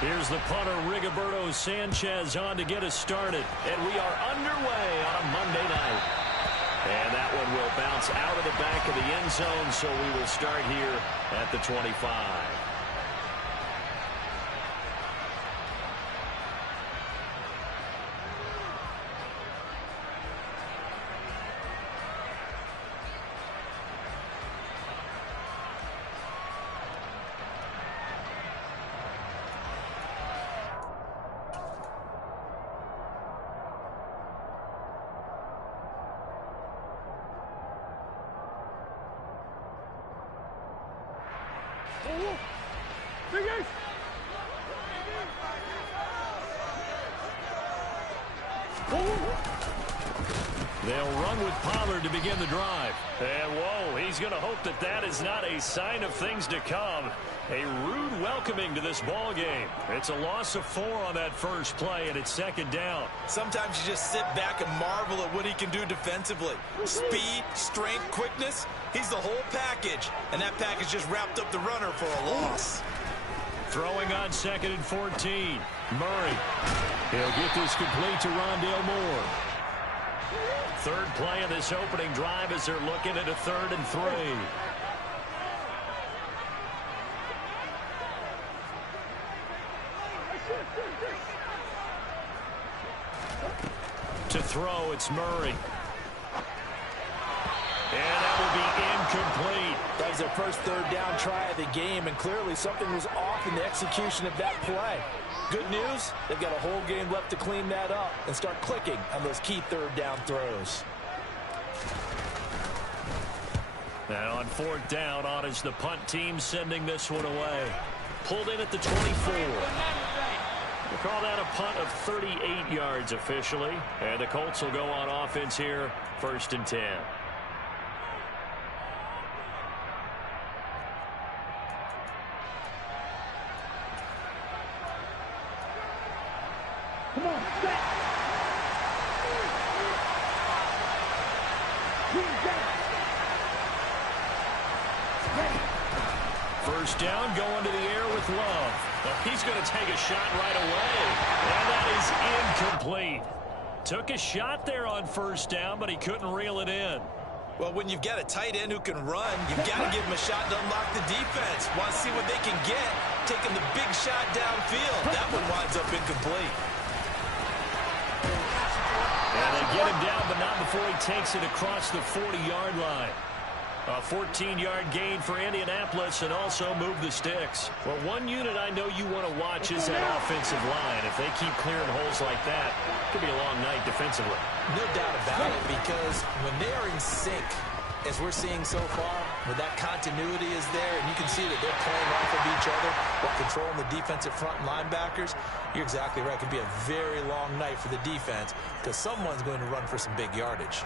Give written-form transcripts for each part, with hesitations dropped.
Here's the punter, Rigoberto Sanchez, on to get us started. And we are underway on a Monday night. And that one will bounce out of the back of the end zone, so we will start here at the 25. They'll run with Pollard to begin the drive. And, whoa, he's going to hope that that is not a sign of things to come. A rude welcoming to this ball game. It's a loss of 4 on that first play, and it's second down. Sometimes you just sit back and marvel at what he can do defensively. Speed, strength, quickness. He's the whole package. And that package just wrapped up the runner for a loss. Throwing on 2nd and 14. Murray. He'll get this complete to Rondale Moore. Third play of this opening drive as they're looking at a 3rd and 3. To throw, it's Murray. And that will be incomplete. That was their first 3rd down try of the game, and clearly something was off in the execution of that play. Good news, they've got a whole game left to clean that up and start clicking on those key 3rd down throws. Now on 4th down, on is the punt team sending this one away. Pulled in at the 24. We'll call that a punt of 38 yards officially. And the Colts will go on offense here, 1st and 10. Come on, set. First down, going to the air with Love. He's going to take a shot right away. And that is incomplete. Took a shot there on 1st down, but he couldn't reel it in. Well, when you've got a tight end who can run, you've got to give him a shot to unlock the defense. Want to see what they can get, taking the big shot downfield. That one winds up incomplete. And they get him down, but not before he takes it across the 40-yard line. A 14-yard gain for Indianapolis and also move the sticks. Well, one unit I know you want to watch is that offensive line. If they keep clearing holes like that, it could be a long night defensively. No doubt about it, because when they are in sync, as we're seeing so far, where that continuity is there, and you can see that they're playing off of each other while controlling the defensive front linebackers, you're exactly right. It could be a very long night for the defense because someone's going to run for some big yardage.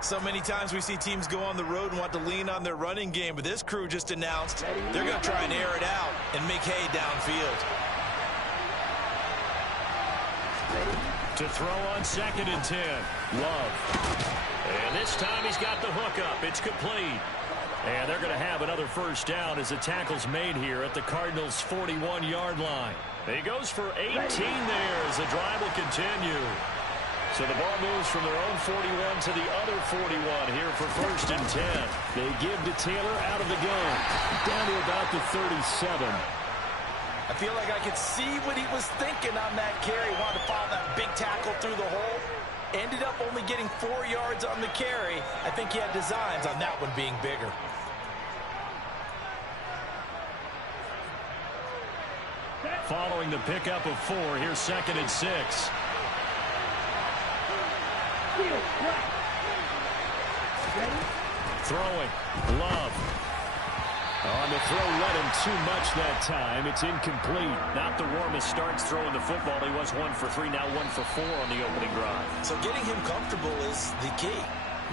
So many times we see teams go on the road and want to lean on their running game, but this crew just announced they're going to try and air it out and make hay downfield. To throw on 2nd and 10. Love. And this time he's got the hook up. It's complete. And they're going to have another first down as the tackle's made here at the Cardinals' 41-yard line. He goes for 18 there as the drive will continue. So the ball moves from their own 41 to the other 41 here for 1st and 10. They give to Taylor out of the gun. Down to about the 37. I feel like I could see what he was thinking on that carry. Wanted to follow that big tackle through the hole. Ended up only getting 4 yards on the carry. I think he had designs on that one being bigger. Following the pickup of 4, here's 2nd and 6. Throwing. Love. On the throw, let him too much that time. It's incomplete. Not the warmest starts throwing the football. He was 1 for 3, now 1 for 4 on the opening drive. So getting him comfortable is the key.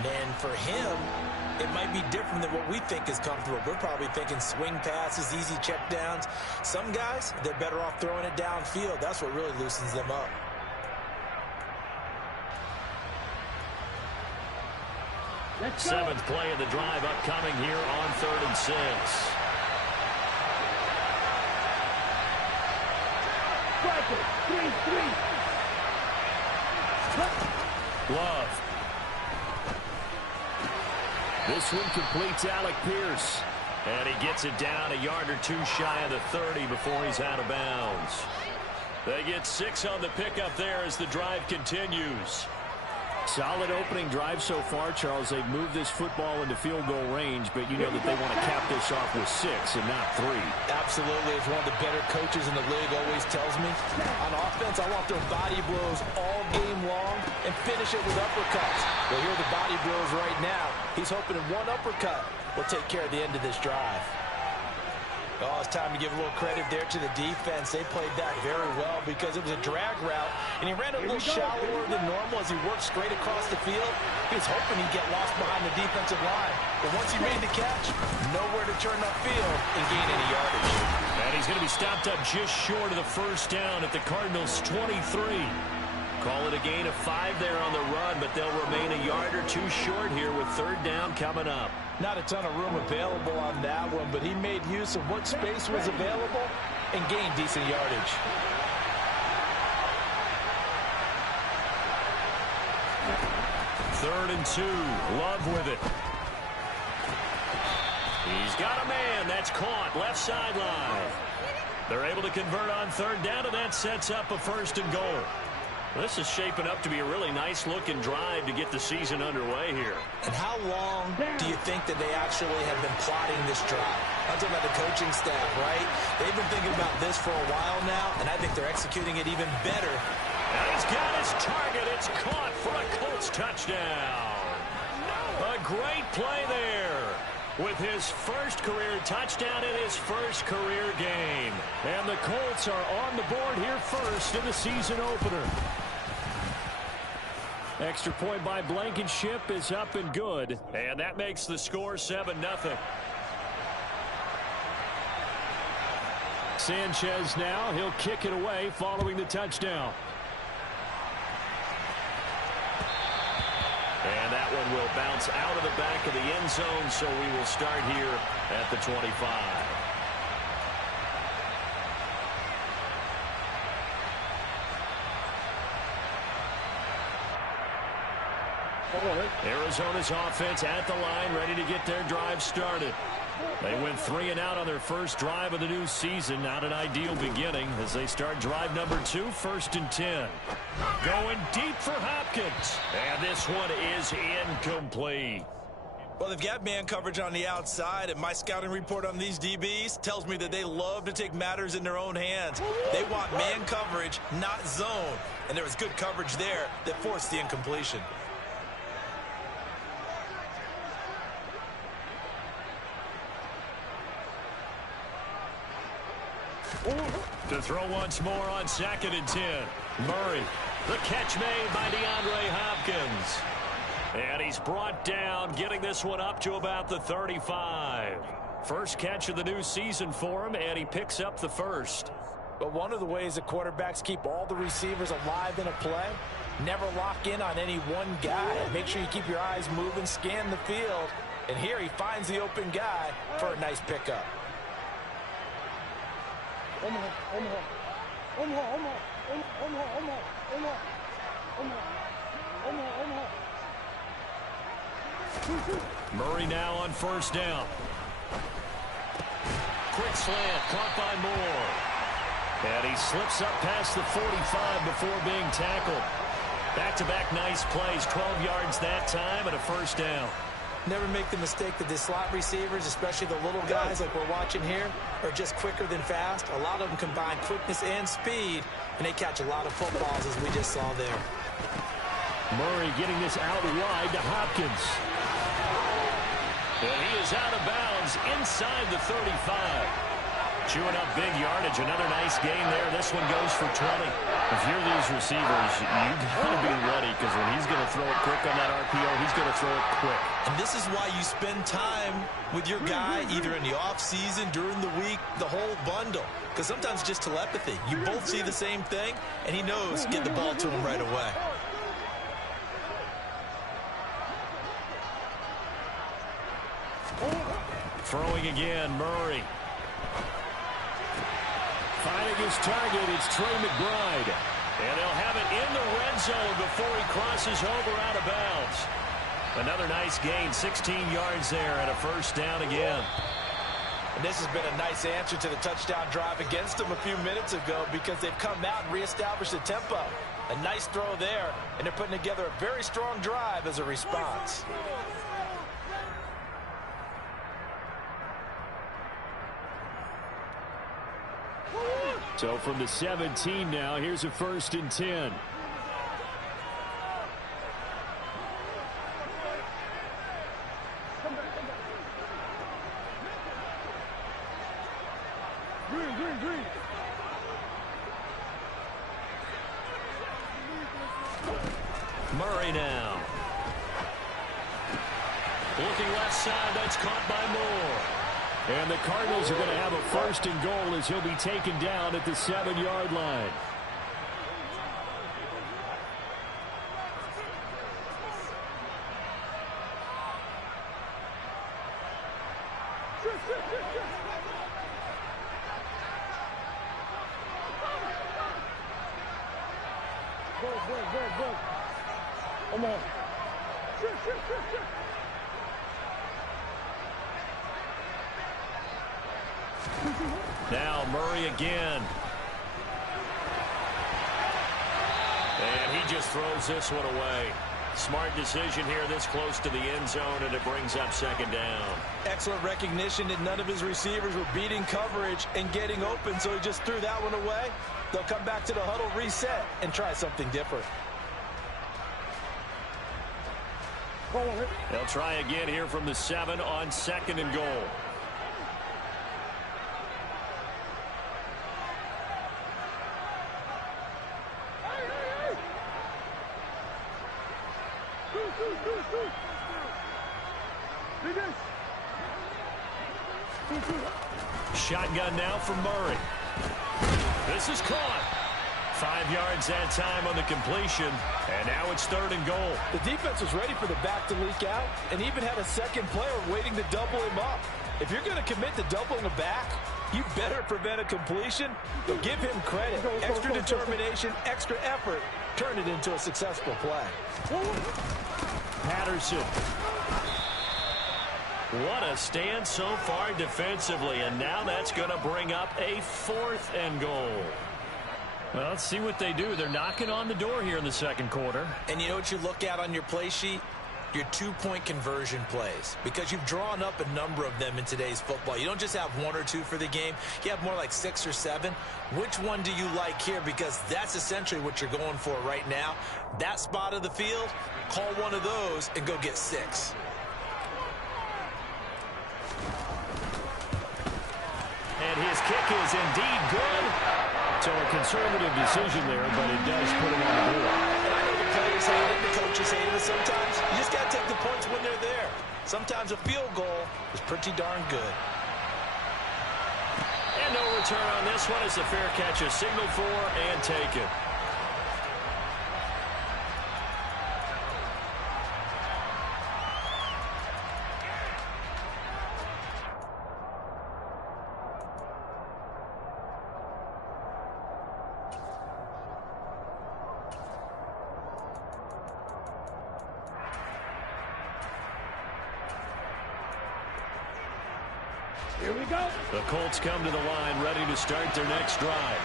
And for him, it might be different than what we think is comfortable. We're probably thinking swing passes, easy check downs. Some guys, they're better off throwing it downfield. That's what really loosens them up. Seventh play of the drive upcoming here on 3rd and 6. Love. This one completes Alec Pierce. And he gets it down a yard or two shy of the 30 before he's out of bounds. They get 6 on the pickup there as the drive continues. Solid opening drive so far, Charles. They've moved this football into field goal range, but you know that they want to cap this off with 6 and not 3. Absolutely. As one of the better coaches in the league always tells me, on offense, I want their body blows all game long and finish it with uppercuts. Well, here are the body blows right now. He's hoping in one uppercut will take care of the end of this drive. Oh, it's time to give a little credit there to the defense. They played that very well because it was a drag route, and he ran a little shallower than normal as he worked straight across the field. He was hoping he'd get lost behind the defensive line. But once he made the catch, nowhere to turn upfield and gain any yardage. And he's going to be stopped up just short of the first down at the Cardinals' 23. Call it a gain of 5 there on the run, but they'll remain a yard or two short here with third down coming up. Not a ton of room available on that one, but he made use of what space was available and gained decent yardage. Third and 2. Love with it. He's got a man. That's caught. Left sideline. They're able to convert on third down, and that sets up a first and goal. This is shaping up to be a really nice-looking drive to get the season underway here. And how long do you think that they actually have been plotting this drive? I'm talking about the coaching staff, right? They've been thinking about this for a while now, and I think they're executing it even better. And he's got his target. It's caught for a Colts touchdown. A great play there with his first career touchdown in his first career game. And the Colts are on the board here first in the season opener. Extra point by Blankenship is up and good. And that makes the score 7-0. Sanchez now. He'll kick it away following the touchdown. And that one will bounce out of the back of the end zone, so we will start here at the 25. Arizona's offense at the line, ready to get their drive started. They went 3 and out on their first drive of the new season. Not an ideal beginning as they start drive number 2, first and 10. Going deep for Hopkins. And this one is incomplete. Well, they've got man coverage on the outside, and my scouting report on these DBs tells me that they love to take matters in their own hands. They want man coverage, not zone. And there was good coverage there that forced the incompletion. To throw once more on second and 10. Murray. The catch made by DeAndre Hopkins. And he's brought down, getting this one up to about the 35. First catch of the new season for him, and he picks up the first. But one of the ways that quarterbacks keep all the receivers alive in a play, never lock in on any one guy. Make sure you keep your eyes moving, scan the field. And here he finds the open guy for a nice pickup. Murray now on first down. Quick slant, caught by Moore. And he slips up past the 45 before being tackled. Back-to-back nice plays, 12 yards that time and a first down. Never make the mistake that the slot receivers, especially the little guys like we're watching here, are just quicker than fast. A lot of them combine quickness and speed, and they catch a lot of footballs, as we just saw there. Murray getting this out wide to Hopkins. And he is out of bounds inside the 35. Chewing up big yardage. Another nice gain there. This one goes for 20. If you're these receivers, you got to be ready because when he's going to throw it quick on that RPO, he's going to throw it quick. And this is why you spend time with your guy either in the offseason, during the week, the whole bundle. Because sometimes just telepathy. You both see the same thing, and he knows get the ball to him right away. Throwing again, Murray. Finding his target, it's Trey McBride. And they'll have it in the red zone before he crosses over out of bounds. Another nice gain, 16 yards there, and a first down again. And this has been a nice answer to the touchdown drive against them a few minutes ago because they've come out and reestablished the tempo. A nice throw there, and they're putting together a very strong drive as a response. So from the 17 now, here's a 1st and 10. Murray now. Looking left side, that's caught by Moore. And the Cardinals are going to have a 1st and goal as he'll be taken down at the 7-yard line. Go. Come on. Now Murray again. And he just throws this one away. Smart decision here this close to the end zone, and it brings up 2nd down. Excellent recognition that none of his receivers were beating coverage and getting open, so he just threw that one away. They'll come back to the huddle, reset, and try something different. They'll try again here from the 7 on 2nd and goal. Shotgun now from Murray. This is caught. 5 yards that time on the completion, and now it's 3rd and goal. The defense was ready for the back to leak out and even had a second player waiting to double him up. If you're going to commit to doubling a back, you better prevent a completion, but give him credit. Extra determination, extra effort, turn it into a successful play. Patterson. What a stand so far defensively, and now that's going to bring up a 4th and goal. Well, let's see what they do. They're knocking on the door here in the 2nd quarter. And you know what you look at on your play sheet? Your 2-point conversion plays, because you've drawn up a number of them in today's football. You don't just have 1 or 2 for the game. You have more like 6 or 7. Which one do you like here? Because that's essentially what you're going for right now. That spot of the field, call one of those and go get 6. And his kick is indeed good. So a conservative decision there, but it does put him on the board. And I know the players hate it, the coaches hate it sometimes. You just got to take the points when they're there. Sometimes a field goal is pretty darn good. And no return on this one. It's a fair catch, a signal for and taken. Here we go. The Colts come to the line ready to start their next drive.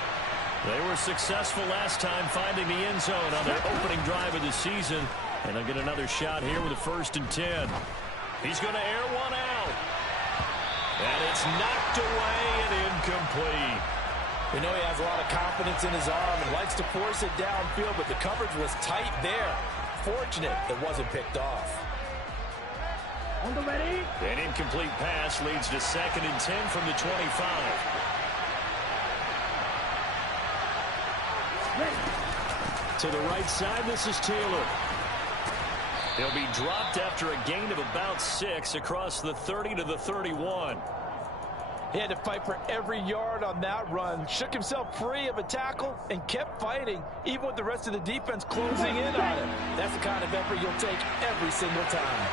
They were successful last time finding the end zone on their opening drive of the season. And they'll get another shot here with a 1st and 10. He's going to air one out. And it's knocked away and incomplete. We know he has a lot of confidence in his arm and likes to force it downfield, but the coverage was tight there. Fortunate it wasn't picked off. On the ready. An incomplete pass leads to 2nd and 10 from the 25. To the right side, this is Taylor. He'll be dropped after a gain of about 6 across the 30 to the 31. He had to fight for every yard on that run, shook himself free of a tackle, and kept fighting, even with the rest of the defense closing in on him. That's the kind of effort you'll take every single time.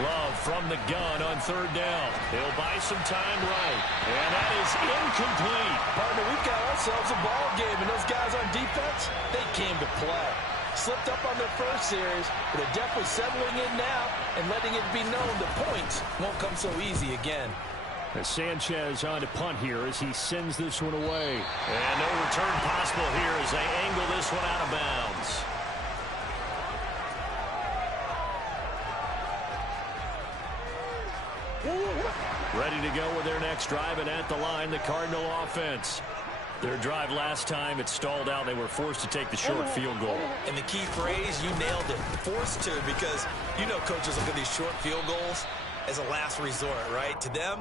Love from the gun on third down. He'll buy some time right. And that is incomplete. Partner, we've got ourselves a ball game, and those guys on defense, they came to play. Slipped up on their first series, but they're definitely settling in now and letting it be known that points won't come so easy again. As Sanchez on to punt here as he sends this one away. And no return possible here as they angle this one out of bounds. Ready to go with their next drive, and at the line, the Cardinal offense. Their drive last time, it stalled out. They were forced to take the short field goal. And the key phrase, you nailed it. Forced to, because you know coaches look at these short field goals as a last resort, right? To them,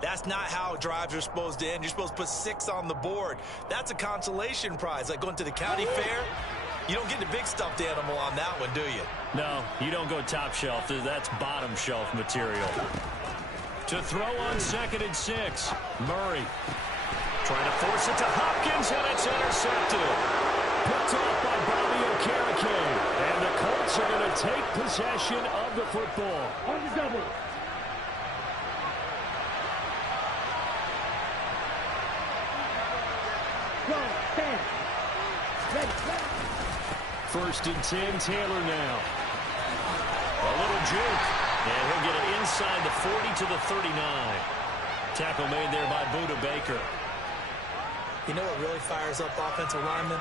that's not how drives are supposed to end. You're supposed to put 6 on the board. That's a consolation prize. Like going to the county fair, you don't get the big stuffed animal on that one, do you? No, you don't go top shelf. That's bottom shelf material. To throw on 2nd and 6. Murray trying to force it to Hopkins, and it's intercepted. Picked off by Bobby Okereke. And the Colts are going to take possession of the football. On the double. Go, 10. Ready. 1st and 10, Taylor now. A little juke, and he'll get it inside the 40 to the 39. Tackle made there by Buda Baker. You know what really fires up offensive linemen?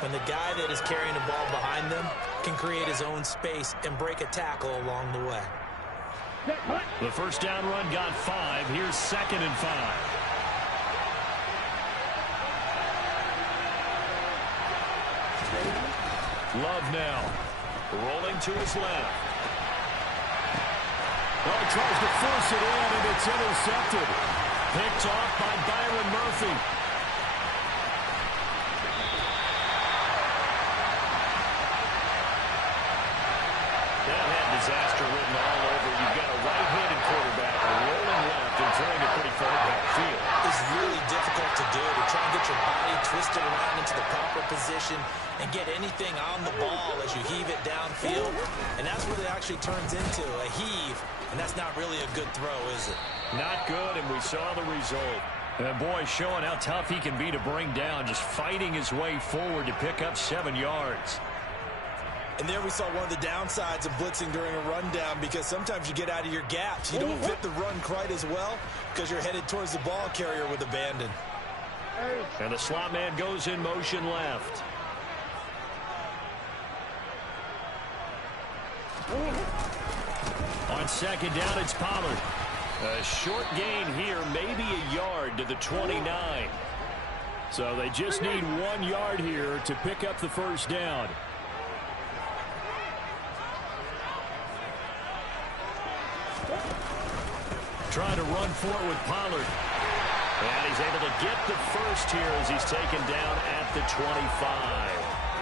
When the guy that is carrying the ball behind them can create his own space and break a tackle along the way. The first down run got 5. Here's 2nd and 5. Love now. Rolling to his left. Oh, he tries to force it in, and it's intercepted. Picked off by Byron Murphy. That had disaster written all over. You've got a right-handed quarterback rolling left and throwing it pretty far downfield. It's really difficult to do, to try and get your body twisted around into the proper position and get anything on the ball as you heave it downfield. And that's what it actually turns into, a heave. And that's not really a good throw, is it? Not good, and we saw the result. And boy, showing how tough he can be to bring down, just fighting his way forward to pick up 7 yards. And there we saw one of the downsides of blitzing during a rundown, because sometimes you get out of your gaps. You don't fit the run quite as well because you're headed towards the ball carrier with abandon. And the slot man goes in motion left. On 2nd down, it's Pollard. A short gain here, maybe a yard to the 29. So they just need 1 yard here to pick up the first down. Trying to run for it with Pollard. And he's able to get the first here as he's taken down at the 25.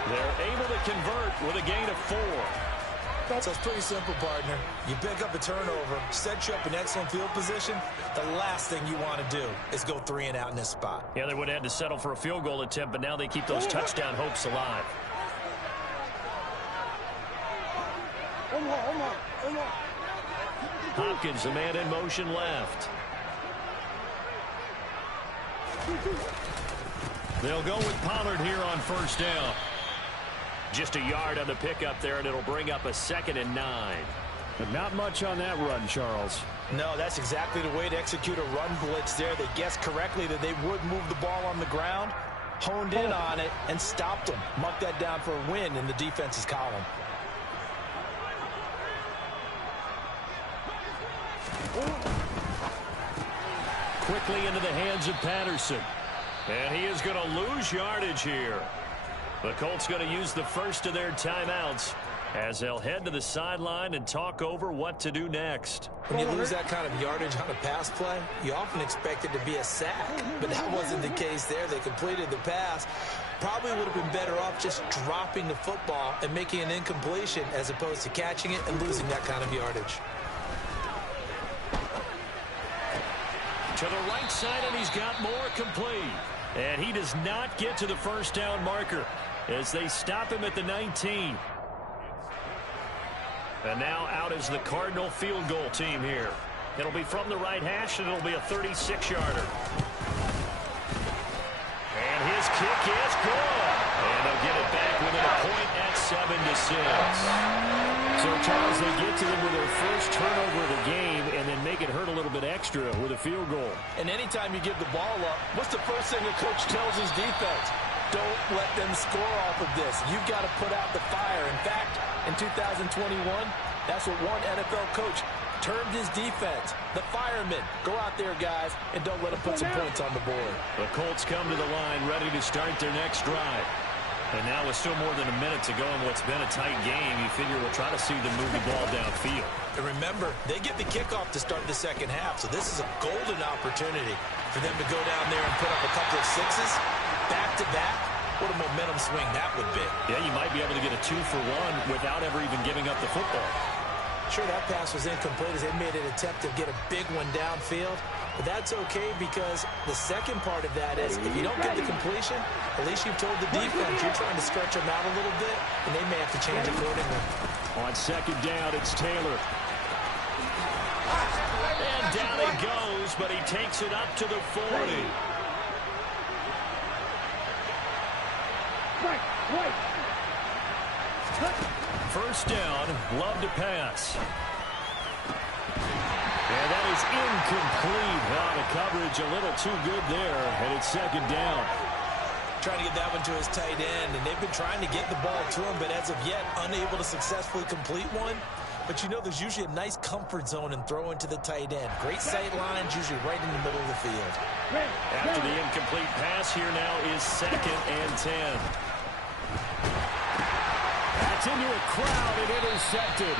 They're able to convert with a gain of 4. So it's pretty simple, partner. You pick up a turnover, set you up in excellent field position. The last thing you want to do is go 3 and out in this spot. Yeah, they would have had to settle for a field goal attempt, but now they keep those touchdown hopes alive. Hopkins, the man in motion left. They'll go with Pollard here on first down. Just a yard on the pickup there, and it'll bring up a 2nd and 9. But not much on that run, Charles. No, that's exactly the way to execute a run blitz there. They guessed correctly that they would move the ball on the ground, honed in on it, and stopped them. Mark that down for a win in the defense's column. Quickly into the hands of Patterson. And he is going to lose yardage here. The Colts going to use the first of their timeouts as they'll head to the sideline and talk over what to do next. When you lose that kind of yardage on a pass play, you often expect it to be a sack. But that wasn't the case there. They completed the pass. Probably would have been better off just dropping the football and making an incompletion as opposed to catching it and losing that kind of yardage. To the right side, and he's got more complete. And he does not get to the first down marker as they stop him at the 19. And now out is the Cardinal field goal team here. It'll be from the right hash, and it'll be a 36-yarder. And his kick is good. And they'll get it back within a point at 7-6. So, Charles, they get to them with their first turnover of the game and then make it hurt a little bit extra with a field goal. And anytime you give the ball up, what's the first thing a coach tells his defense? Don't let them score off of this. You've got to put out the fire. In fact, in 2021, that's what one NFL coach termed his defense. The firemen. Go out there, guys, and don't let them put some points on the board. The Colts come to the line ready to start their next drive. And now with still more than a minute to go in what's been a tight game, you figure we'll try to see them move the ball downfield. And remember, they get the kickoff to start the second half, so this is a golden opportunity for them to go down there and put up a couple of sixes back-to-back. What a momentum swing that would be. Yeah, you might be able to get a 2-for-1 without ever even giving up the football. Sure, that pass was incomplete as they made an attempt to get a big one downfield. But that's okay because the second part of that is if you don't get the completion, at least you've told the defense you're trying to stretch them out a little bit, and they may have to change accordingly. On second down, it's Taylor. And down he goes, but he takes it up to the 40. First down, Love to pass. And that is incomplete. The coverage a little too good there, and it's second down. Trying to get that one to his tight end, and they've been trying to get the ball to him, but as of yet, unable to successfully complete one. But you know there's usually a nice comfort zone in throwing to the tight end. Great sight lines, usually right in the middle of the field. After the incomplete pass, here now is second and 10. That's into a crowd and intercepted.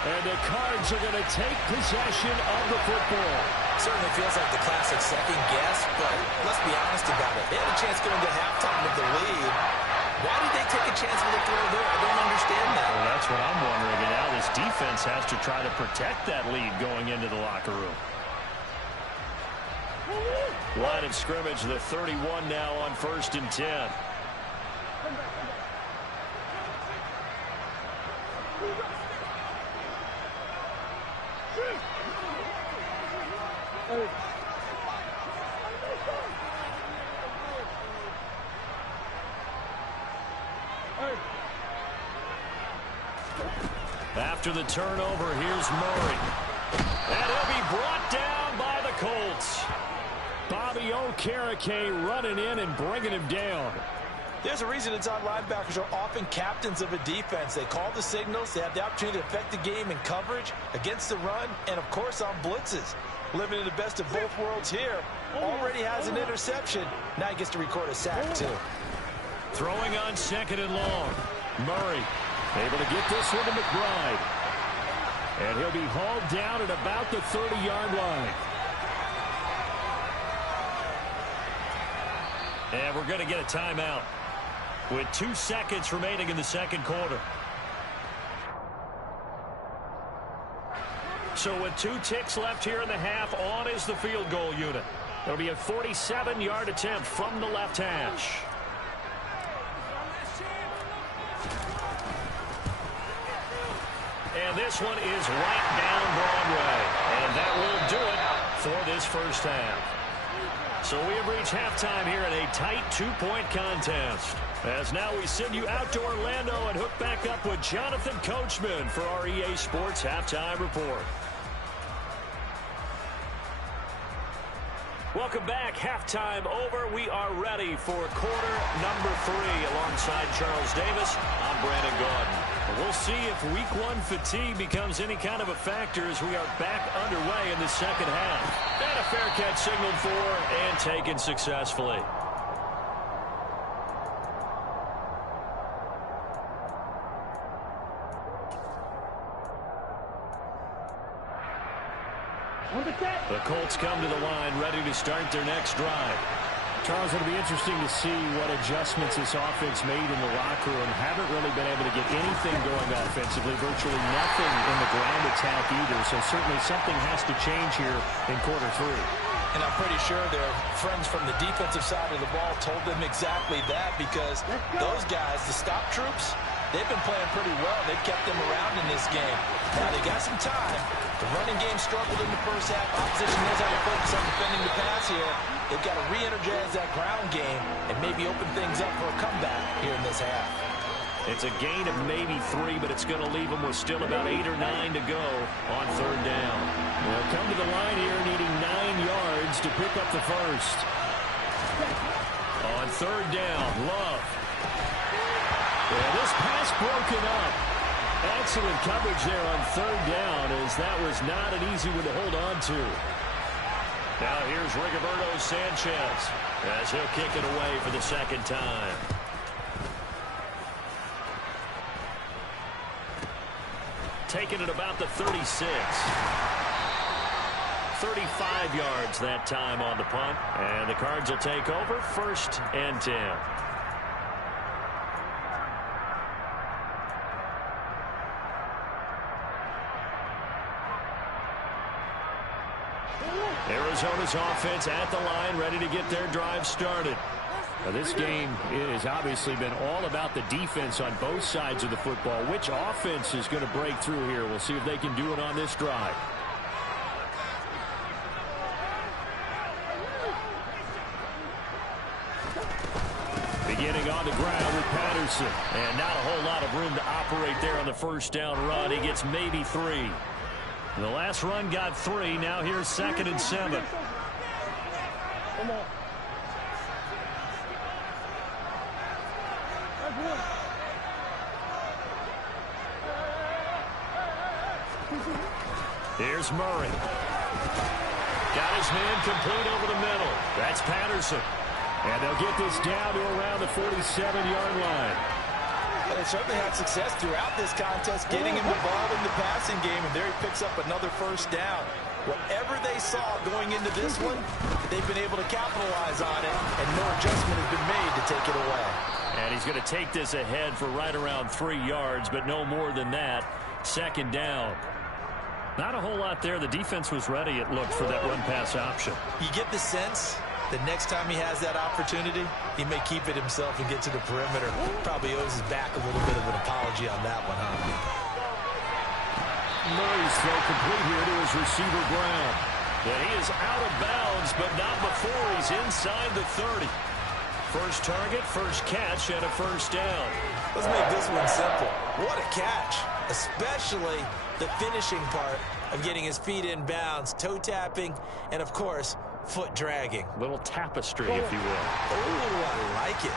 And the Cards are going to take possession of the football. Certainly feels like the classic second guess, but let's be honest about it. They had a chance going to halftime with the lead. Why did they take a chance with a throw there? I don't understand that. Well, that's what I'm wondering. And now this defense has to try to protect that lead going into the locker room. Line of scrimmage, the 31 now on 1st and 10. After the turnover, here's Murray. And he'll be brought down by the Colts. Bobby Okereke running in and bringing him down. There's a reason inside linebackers are often captains of a defense. They call the signals. They have the opportunity to affect the game in coverage, against the run, and, of course, on blitzes. Living in the best of both worlds here. Already has an interception. Now he gets to record a sack, too. Throwing on second and long. Murray able to get this one to McBride. And he'll be hauled down at about the 30-yard line. And we're going to get a timeout with 2 seconds remaining in the second quarter. So with 2 ticks left here in the half, on is the field goal unit. It'll be a 47-yard attempt from the left hash. And this one is right down Broadway. And that will do it for this first half. So we have reached halftime here in a tight 2-point contest. As now we send you out to Orlando and hook back up with Jonathan Coachman for our EA Sports Halftime Report. Welcome back. Halftime over. We are ready for quarter number 3. Alongside Charles Davis, I'm Brandon Gaudin. We'll see if week 1 fatigue becomes any kind of a factor as we are back underway in the second half. And a fair catch signaled for and taken successfully. The Colts come to the line ready to start their next drive. Charles, it'll be interesting to see what adjustments this offense made in the locker room. Haven't really been able to get anything going offensively, virtually nothing in the ground attack either. So certainly something has to change here in quarter 3. And I'm pretty sure their friends from the defensive side of the ball told them exactly that, because those guys, the stop troops, they've been playing pretty well. They've kept them around in this game. Now they got some time. The running game struggled in the first half. Opposition knows how to focus on defending the pass here. They've got to re-energize that ground game and maybe open things up for a comeback here in this half. It's a gain of maybe 3, but it's going to leave them with still about 8 or 9 to go on third down. They'll come to the line here needing 9 yards to pick up the first. On third down, Love. And this pass broken up. Excellent coverage there on third down, as that was not an easy one to hold on to. Now here's Rigoberto Sanchez as he'll kick it away for the second time. Taking it about the 36. 35 yards that time on the punt. And the Cards will take over, 1st and 10. Arizona's offense at the line, ready to get their drive started. Now, this game has obviously been all about the defense on both sides of the football. Which offense is going to break through here? We'll see if they can do it on this drive. Beginning on the ground with Patterson. And not a whole lot of room to operate there on the first down run. He gets maybe 3. The last run got 3. Now here's 2nd and 7. Come on. Here's Murray. Got his man complete over the middle. That's Patterson. And they'll get this down to around the 47-yard line. But they certainly had success throughout this contest, getting him involved in the passing game, and there he picks up another first down. Whatever they saw going into this one, they've been able to capitalize on it, and no adjustment has been made to take it away. And he's going to take this ahead for right around 3 yards, but no more than that. 2nd down. Not a whole lot there. The defense was ready, it looked, for that run-pass option. You get the sense that next time he has that opportunity, he may keep it himself and get to the perimeter. Probably owes his back a little bit of an apology on that one, huh? Murray's throw complete here to his receiver, Brown. And he is out of bounds, but not before he's inside the 30. First target, first catch, and a first down. Let's make this one simple. What a catch, especially the finishing part of getting his feet in bounds, toe tapping, and, of course, foot dragging. Little tapestry, if you will. Oh, I like it.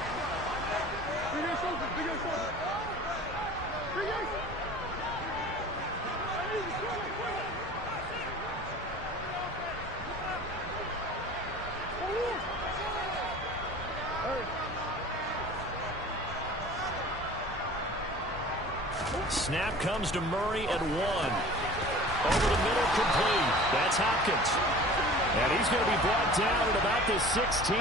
Snap comes to Murray at 1. Over the middle, complete. That's Hopkins. And he's going to be brought down at about the 16.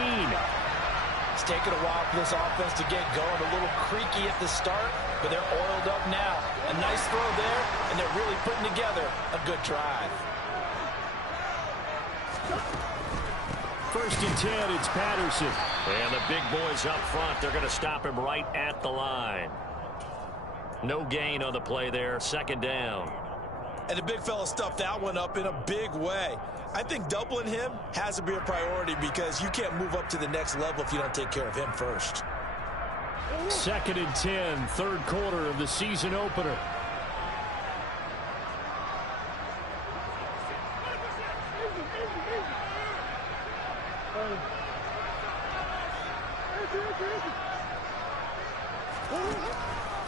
It's taken a while for this offense to get going. A little creaky at the start, but they're oiled up now. A nice throw there, and they're really putting together a good drive. 1st and 10, it's Patterson. And the big boys up front, they're going to stop him right at the line. No gain on the play there, 2nd down. And the big fella stuffed that one up in a big way. I think doubling him has to be a priority because you can't move up to the next level if you don't take care of him first. 2nd and 10, 3rd quarter of the season opener.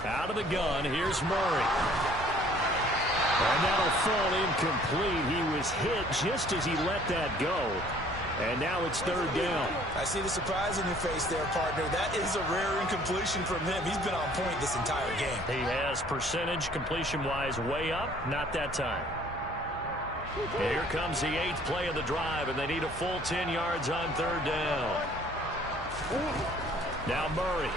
Out of the gun, here's Murray. And that'll fall incomplete. He was hit just as he let that go. And now it's 3rd down. I see the surprise in your face there, partner. That is a rare incompletion from him. He's been on point this entire game. He has percentage completion-wise way up. Not that time. Here comes the 8th play of the drive, and they need a full 10 yards on 3rd down. Now Murray.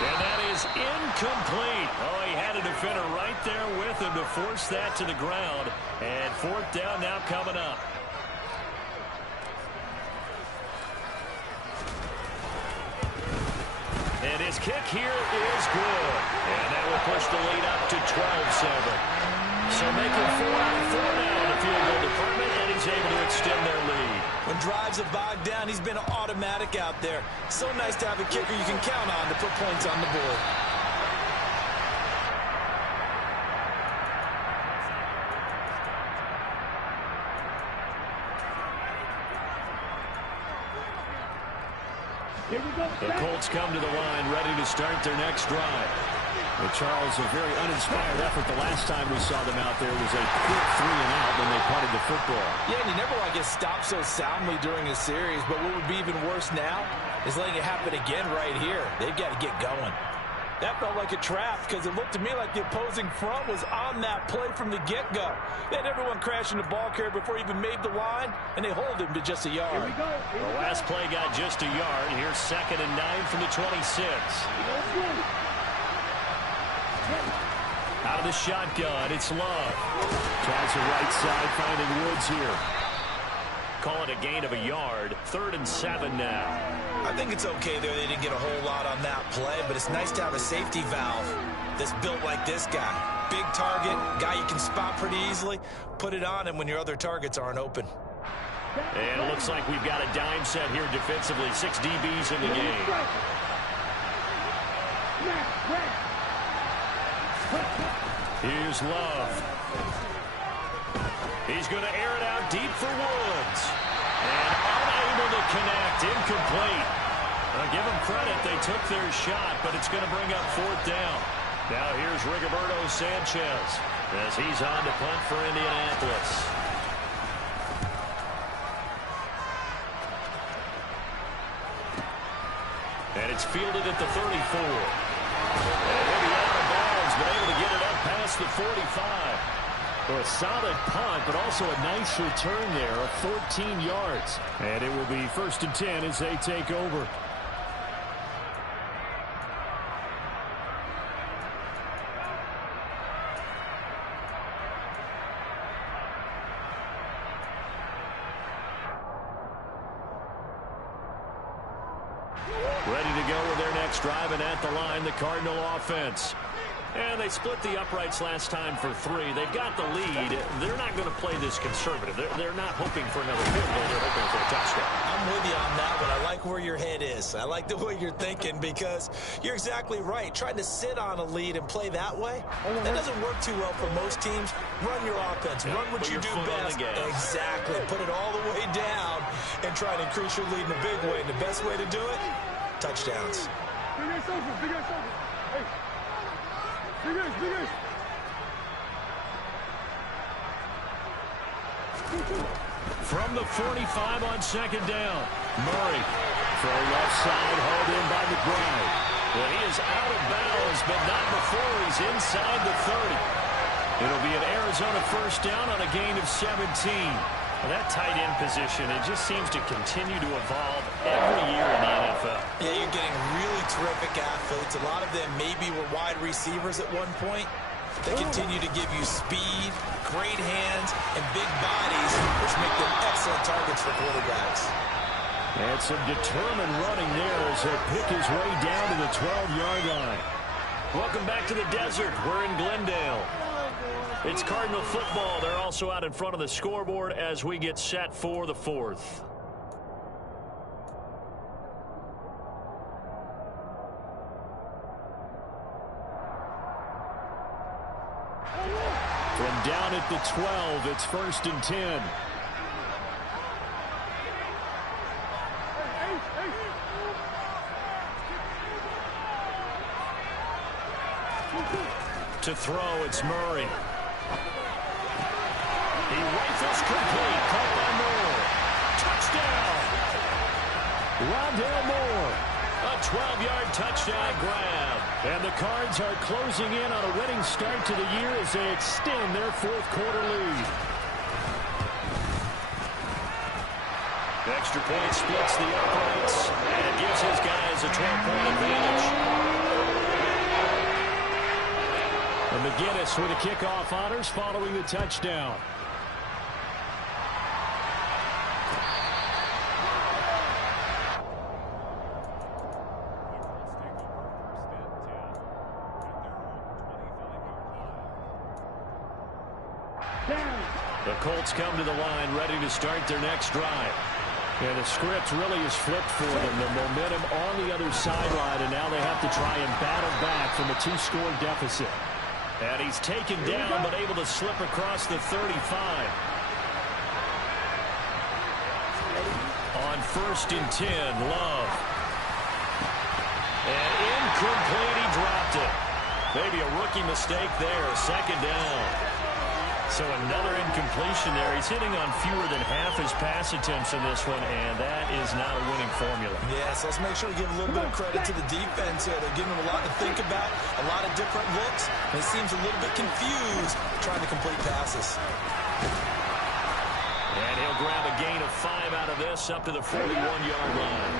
And that is incomplete. Oh, he had a defender right there with him to force that to the ground. And 4th down now coming up. And his kick here is good. And that will push the lead up to 12-7. So making 4 out of 4 now in the field goal department, and he's able to extend their lead. When drives have bogged down, he's been automatic out there. So nice to have a kicker you can count on to put points on the board. The Colts come to the line, ready to start their next drive. But Charles, a very uninspired effort the last time we saw them out there was a quick 3-and-out when they punted the football. Yeah, and you never want to get stopped so soundly during a series, but what would be even worse now is letting it happen again right here. They've got to get going. That felt like a trap because it looked to me like the opposing front was on that play from the get-go. They had everyone crashing the ball carrier before he even made the line, and they hold him to just a yard. The last play got just a yard. Here's 2nd and 9 from the 26. Out of the shotgun, it's Love. Tries the right side, finding Woods here. Call it a gain of a yard. 3rd and 7 now. I think it's okay there. They didn't get a whole lot on that play, but it's nice to have a safety valve that's built like this guy. Big target, guy you can spot pretty easily. Put it on him when your other targets aren't open. And it looks like we've got a dime set here defensively. 6 DBs in the game. Here's Love. He's going to air it out deep for Woods. And unable to connect. Incomplete. Give them credit. They took their shot, but it's going to bring up 4th down. Now here's Rigoberto Sanchez as he's on to punt for Indianapolis. And it's fielded at the 34. And he'll be out of bounds, but able to get it up past the 45. Well, a solid punt, but also a nice return there of 14 yards. And it will be 1st and 10 as they take over. Ready to go with their next drive, and at the line, the Cardinal offense. And they split the uprights last time for 3. They've got the lead. They're not going to play this conservative. They're not hoping for another field goal. They're hoping for a touchdown. I'm with you on that one. I like where your head is. I like the way you're thinking because you're exactly right. Trying to sit on a lead and play that way, that doesn't work too well for most teams. Run your offense. Run what you do best. Exactly. Put it all the way down and try to increase your lead in a big way. And the best way to do it, touchdowns. From the 45 on 2nd down. Murray for a left side, hauled in by McBride. Well, he is out of bounds, but not before he's inside the 30. It'll be an Arizona 1st down on a gain of 17. Well, that tight end position, it just seems to continue to evolve every year in the NFL. Yeah, you're getting really terrific athletes. A lot of them maybe were wide receivers at one point. They continue to give you speed, great hands, and big bodies, which make them excellent targets for quarterbacks. And some determined running there as they pick his way down to the 12-yard line. Welcome back to the desert. We're in Glendale. It's Cardinal football. They're also out in front of the scoreboard as we get set for the 4th. From down at the 12, it's 1st and 10. To throw, it's Murray. He rifles complete. Caught by Moore. Touchdown! Rondale Moore. A 12-yard touchdown grab. And the Cards are closing in on a winning start to the year as they extend their 4th quarter lead. The extra point splits the uprights and gives his guys a 12-point advantage. And McGinnis with the kickoff honors following the touchdown. The Colts come to the line ready to start their next drive. And the script really is flipped for them. The momentum on the other sideline, and now they have to try and battle back from a 2-score deficit. And he's taken down, but able to slip across the 35. On 1st and 10, Love. And incomplete, he dropped it. Maybe a rookie mistake there, 2nd down. So another incompletion there. He's hitting on fewer than half his pass attempts in this one, and that is not a winning formula. Yes, let's make sure we give a little bit of credit to the defense here. They're giving him a lot to think about, a lot of different looks, and he seems a little bit confused trying to complete passes. And he'll grab a gain of 5 out of this, up to the 41-yard line.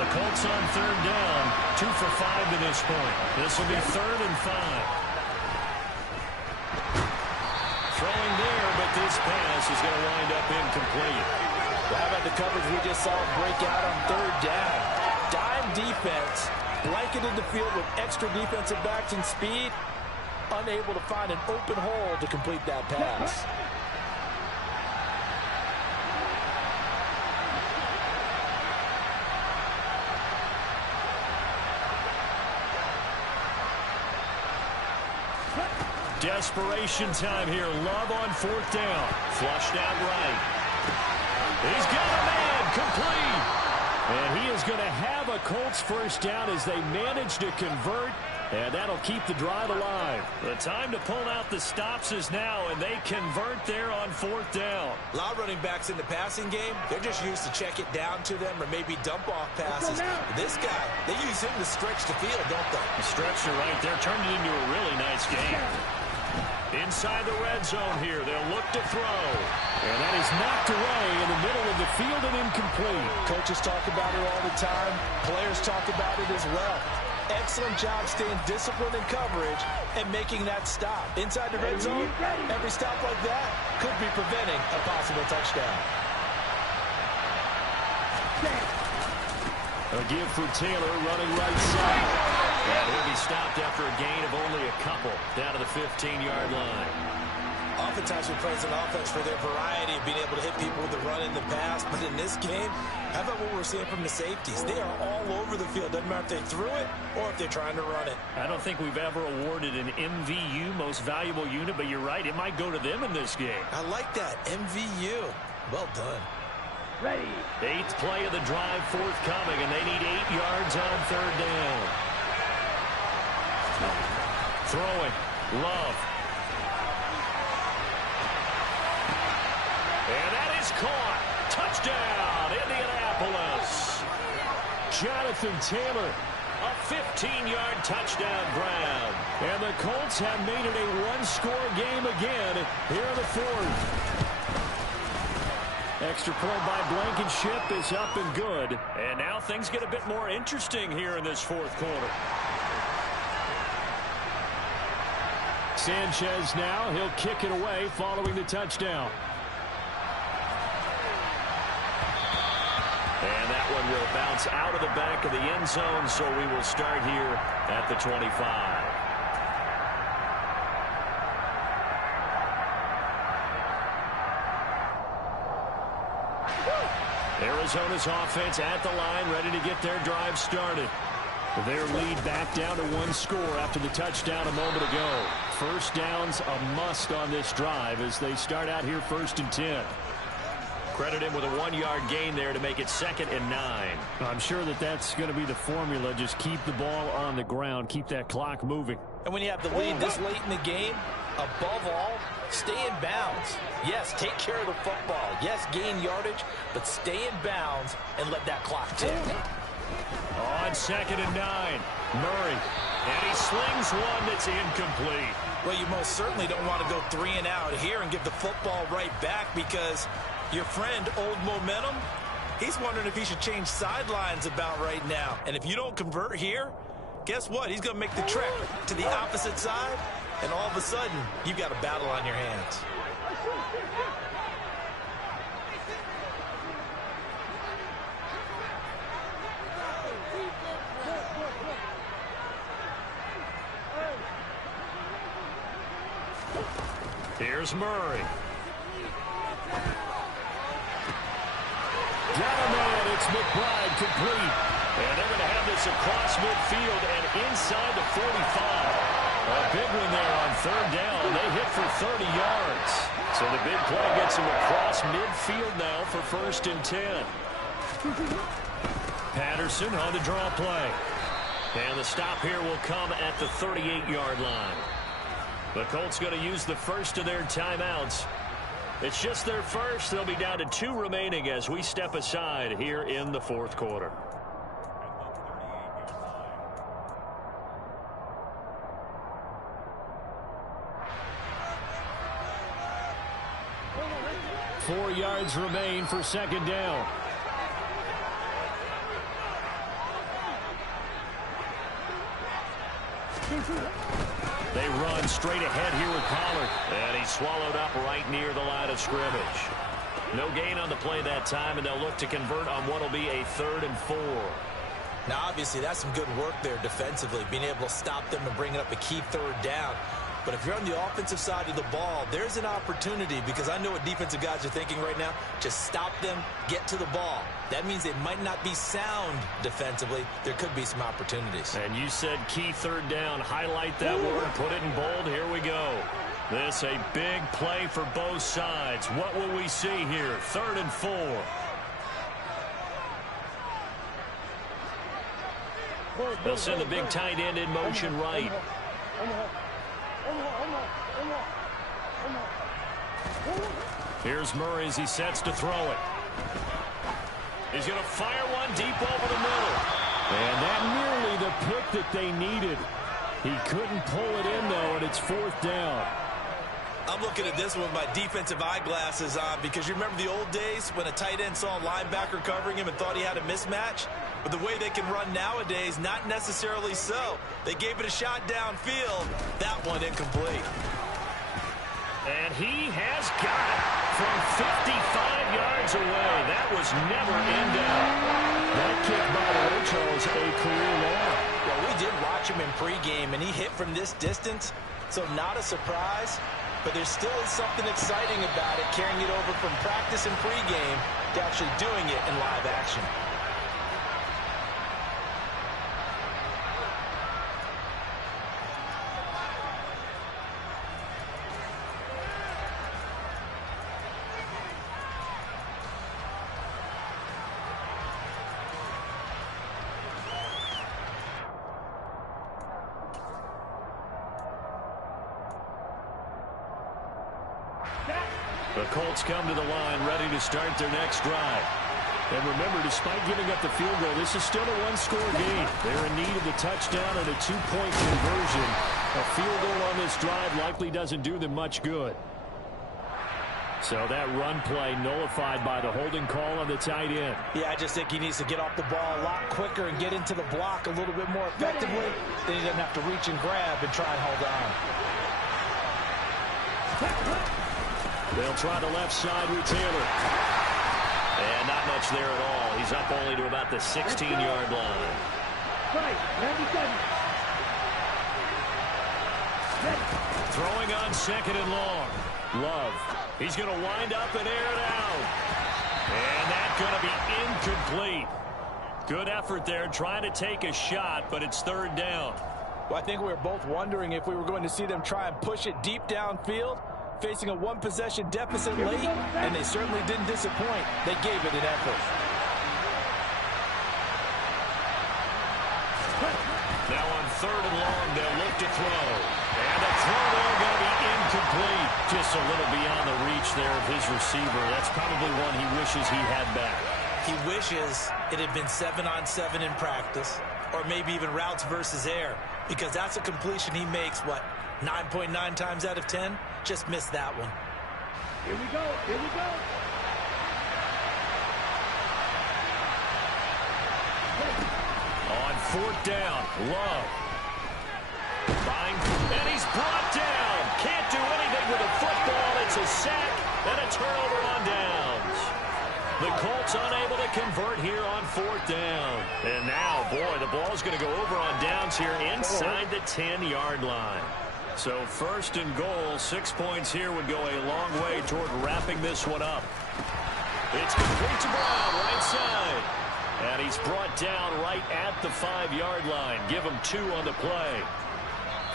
The Colts on 3rd down, 2 for 5 to this point. This will be 3rd and 5. Throwing there, but this pass is going to wind up incomplete. Well, how about the coverage we just saw break out on 3rd down? Dime defense, blanketed the field with extra defensive backs and speed, unable to find an open hole to complete that pass. Desperation time here. Love on 4th down. Flushed out right. He's got a man complete. And he is going to have a Colts 1st down as they manage to convert. And that'll keep the drive alive. The time to pull out the stops is now, and they convert there on 4th down. A lot of running backs in the passing game, they're just used to check it down to them or maybe dump off passes. This guy, they use him to stretch the field, don't they? The stretcher right there turned it into a really nice game. Inside the red zone here, they'll look to throw. And that is knocked away in the middle of the field and incomplete. Coaches talk about it all the time. Players talk about it as well. Excellent job staying disciplined in coverage and making that stop. Inside the red zone, every stop like that could be preventing a possible touchdown. A give for Taylor running right side. And he'll be stopped after a gain of only a couple down to the 15-yard line. Oftentimes we praise an offense for their variety of being able to hit people with the run in the pass. But in this game, how about what we're seeing from the safeties? They are all over the field. Doesn't matter if they threw it or if they're trying to run it. I don't think we've ever awarded an MVU, most valuable unit, but you're right. It might go to them in this game. I like that. MVU. Well done. Ready. 8th play of the drive forthcoming, and they need 8 yards on 3rd down. Throwing. Love. And that is caught. Touchdown, Indianapolis. Jonathan Taylor, a 15-yard touchdown grab. And the Colts have made it a 1-score game again here in the 4th. Extra point by Blankenship is up and good. And now things get a bit more interesting here in this 4th quarter. Sanchez now, he'll kick it away following the touchdown. And that one will bounce out of the back of the end zone, so we will start here at the 25. Arizona's offense at the line, ready to get their drive started. Their lead back down to 1 score after the touchdown a moment ago. 1st down's a must on this drive as they start out here 1st and 10. Credit him with a 1-yard gain there to make it 2nd and 9. I'm sure that that's going to be the formula. Just keep the ball on the ground. Keep that clock moving. And when you have the lead this late in the game, above all, stay in bounds. Yes, take care of the football. Yes, gain yardage, but stay in bounds and let that clock tick. On 2nd and 9, Murray. And he slings one that's incomplete. Well, you most certainly don't want to go 3 and out here and give the football right back because your friend, Old Momentum, he's wondering if he should change sidelines about right now. And if you don't convert here, guess what? He's going to make the trek to the opposite side, and all of a sudden, you've got a battle on your hands. Here's Murray. Got a man. It's McBride complete. And they're going to have this across midfield and inside the 45. A big one there on third down. They hit for 30 yards. So the big play gets them across midfield now for 1st and 10. Patterson on the draw play. And the stop here will come at the 38-yard line. The Colts going to use the first of their timeouts. It's just their first. They'll be down to 2 remaining as we step aside here in the 4th quarter. Four yards remain for 2nd down. They run straight ahead here with Pollard. And he's swallowed up right near the line of scrimmage. No gain on the play that time, and they'll look to convert on what will be a 3rd and 4. Now, obviously, that's some good work there defensively, being able to stop them and bringing up a key 3rd down. But if you're on the offensive side of the ball, there's an opportunity, because I know what defensive guys are thinking right now. Just stop them, get to the ball. That means they might not be sound defensively. There could be some opportunities. And you said key 3rd down. Highlight that word. Put it in bold. Here we go. This a big play for both sides. What will we see here? 3rd and 4. They'll send the big tight end in motion right. Here's Murray as he sets to throw it. He's going to fire one deep over the middle. And that nearly the pick that they needed. He couldn't pull it in, though, and it's 4th down. I'm looking at this one with my defensive eyeglasses on, because you remember the old days when a tight end saw a linebacker covering him and thought he had a mismatch? But the way they can run nowadays, not necessarily so. They gave it a shot downfield. That one incomplete. And he has got it from 55 yards away. That was never in doubt. That kick by the way, Charles, a career long. Well, we did watch him in pregame, and he hit from this distance, so not a surprise. But there still is something exciting about it, carrying it over from practice and pregame to actually doing it in live action. The Colts come to the line ready to start their next drive. And remember, despite giving up the field goal, this is still a one-score game. They're in need of the touchdown and a 2-point conversion. A field goal on this drive likely doesn't do them much good. So that run play nullified by the holding call on the tight end. Yeah, I just think he needs to get off the ball a lot quicker and get into the block a little bit more effectively. Then he doesn't have to reach and grab and try and hold on. They'll try the left side with Taylor. And not much there at all. He's up only to about the 16-yard line. Throwing on 2nd and long. Love. He's going to wind up and air it out. And that's going to be incomplete. Good effort there trying to take a shot, but it's 3rd down. Well, I think we were both wondering if we were going to see them try and push it deep downfield, facing a one-possession deficit late, and they certainly didn't disappoint. They gave it an effort. Now on 3rd and long, they'll look to throw. And the throw there going to be incomplete. Just a little beyond the reach there of his receiver. That's probably one he wishes he had back. He wishes it had been 7-on-7 in practice, or maybe even routes versus air, because that's a completion he makes, what, 9.9 times out of 10? Just missed that one. Here we go. Here we go. On 4th down, Love. And he's brought down. Can't do anything with a football. It's a sack and a turnover on downs. The Colts unable to convert here on 4th down. And now, boy, the ball's going to go over on downs here inside the 10-yard line. So first and goal, 6 points here would go a long way toward wrapping this one up. It's complete to Brown, right side. And he's brought down right at the 5-yard line. Give him 2 on the play.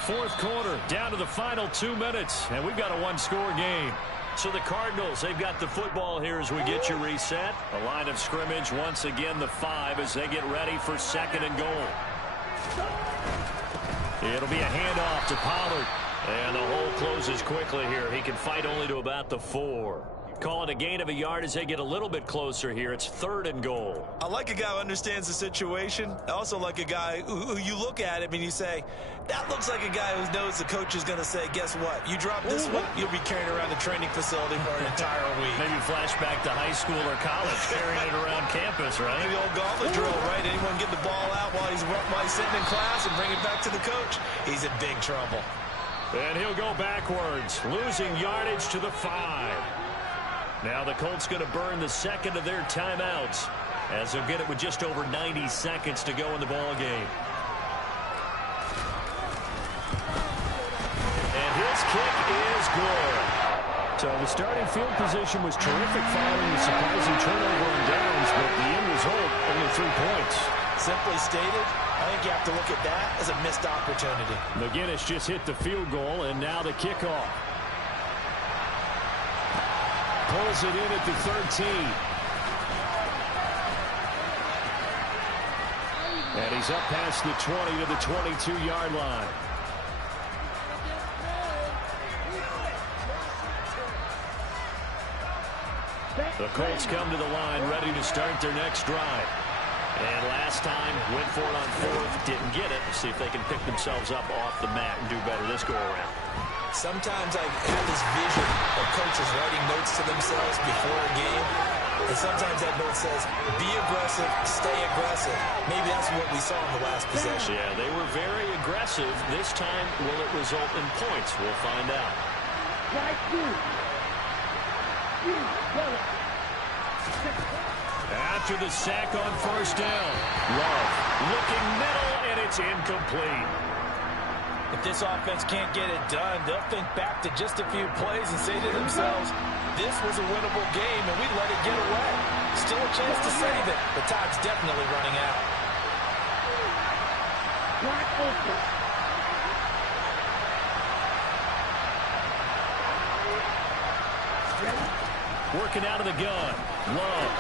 Fourth quarter, down to the final 2 minutes, and we've got a one-score game. So the Cardinals, they've got the football here as we get you reset. A line of scrimmage, once again the 5 as they get ready for second and goal. It'll be a handoff to Pollard. And the hole closes quickly here. He can fight only to about the 4. Call it a gain of a yard as they get a little bit closer here. It's third and goal. I like a guy who understands the situation. I also like a guy who you look at him and you say, that looks like a guy who knows the coach is going to say, guess what? You drop this one, you'll be carrying around the training facility for an entire week. Maybe flashback to high school or college, carrying it around campus, right? The old gauntlet drill, right? Anyone get the ball out while he's sitting in class and bring it back to the coach? He's in big trouble. And he'll go backwards, losing yardage to the 5. Now the Colts going to burn the second of their timeouts as they'll get it with just over 90 seconds to go in the ball game. And his kick is good. So the starting field position was terrific following the surprising turnover on downs, but the end result, only 3 points. Simply stated, I think you have to look at that as a missed opportunity. McGinnis just hit the field goal, and now the kickoff. Pulls it in at the 13. And he's up past the 20 to the 22-yard line. The Colts come to the line ready to start their next drive. And last time, went for it on 4th, didn't get it. See if they can pick themselves up off the mat and do better this go-around. Sometimes I have this vision of coaches writing notes to themselves before a game. And sometimes that note says, be aggressive, stay aggressive. Maybe that's what we saw in the last possession. Yeah, they were very aggressive. This time, will it result in points? We'll find out. After the sack on first down, Love looking middle, and it's incomplete. If this offense can't get it done, they'll think back to just a few plays and say to themselves, this was a winnable game, and we let it get away. Still a chance to save it, but time's definitely running out. Working out of the gun. Love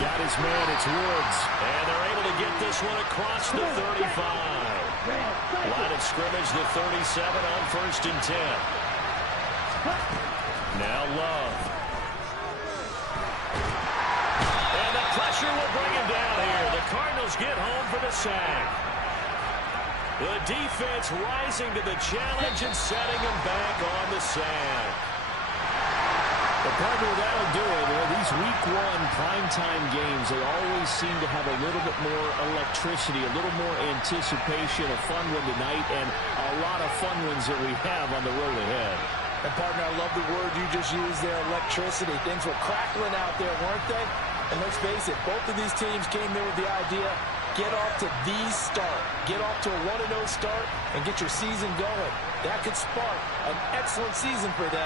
got his man. It's Woods. And they're able to get this one across the 35. Line of scrimmage, the 37 on first and 10. Now Love. And the pressure will bring him down here. The Cardinals get home for the sack. The defense rising to the challenge and setting him back on the sack. The partner, that'll do it. These week 1 primetime games, they always seem to have a little bit more electricity, a little more anticipation, a fun one tonight, and a lot of fun ones that we have on the road ahead. And, partner, I love the word you just used there, electricity. Things were crackling out there, weren't they? And let's face it, both of these teams came in with the idea, get off to the start. Get off to a 1-0 start and get your season going. That could spark an excellent season for them.